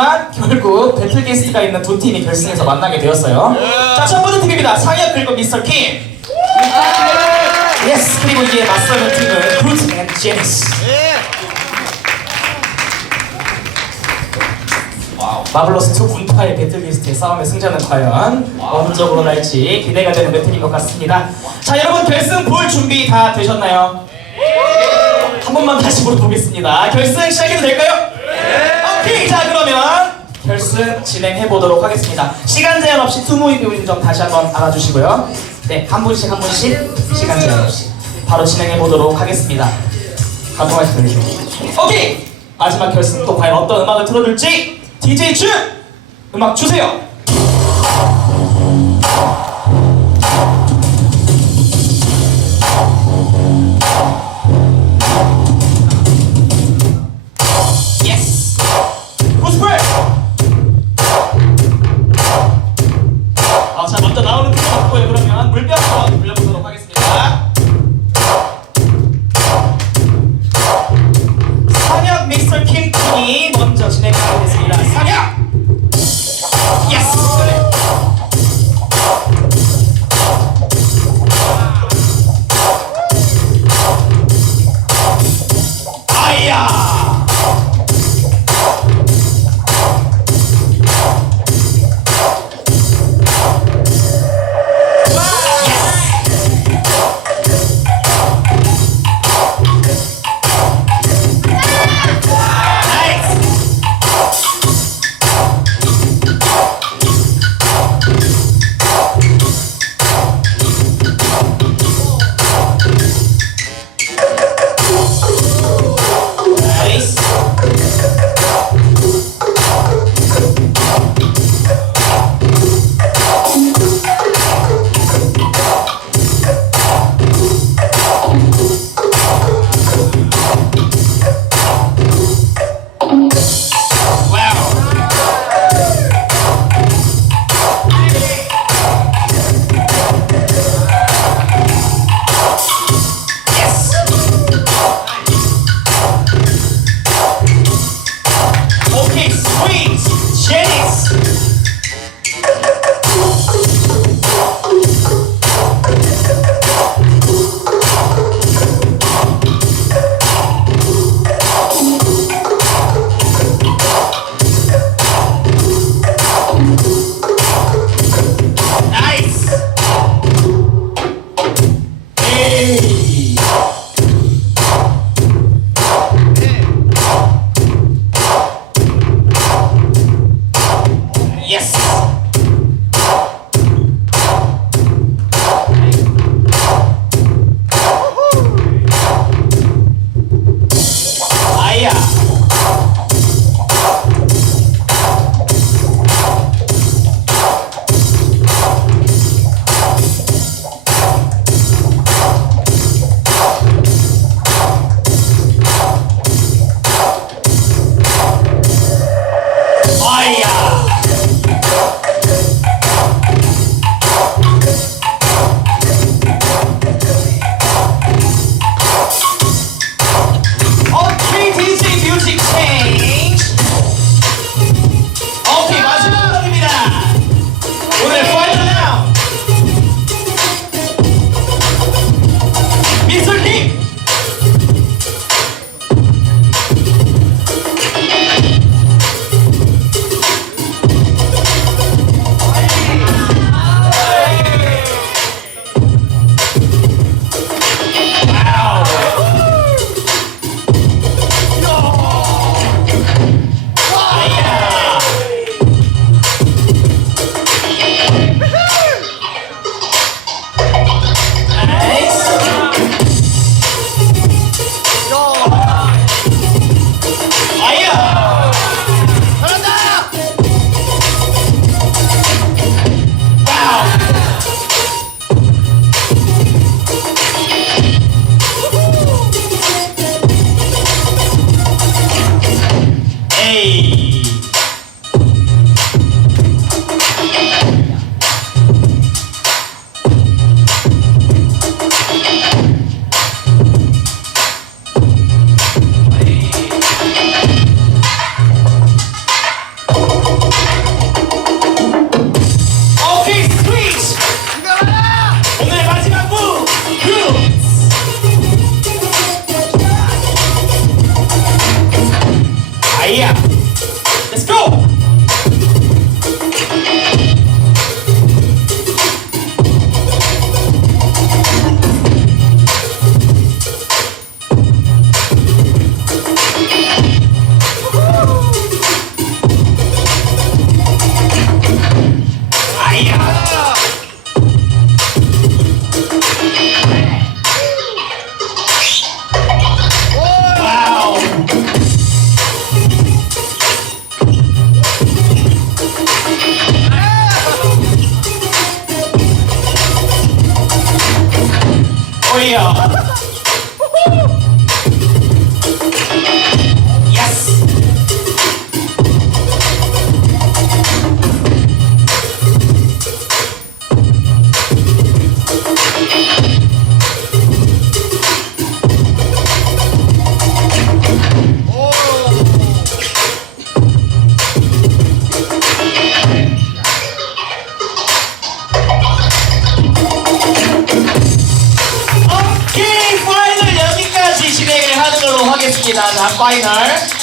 있었지만 결국 배틀 게스트가 있는 두 팀이 결승에서 만나게 되었어요. 자, 첫 번째 팀입니다. 상혁 그리고 미스터 킴. 예스 그리고 이에 맞서는 팀은 크루즈 앤 제니스. 마블러스 2 군파의 배틀리스트의 싸움의 승자는 과연 어느 쪽으로 날지 기대가 되는 배틀인 것 같습니다. 자 여러분 결승 볼 준비 다 되셨나요? 한 번만 다시 물어보겠습니다. 결승 시작해도 될까요? 자 그러면 결승 진행해 보도록 하겠습니다. 시간 제한 없이 투모이브인 점 다시 한번 알아주시고요. 네 한 분씩 한 분씩 시간 제한 없이 바로 진행해 보도록 하겠습니다. 감동하시 들리시고 오케이 마지막 결승 또 과연 어떤 음악을 틀어줄지 DJ 준 음악 주세요. Hey. 아이야. Let's go. 오이 오케이 파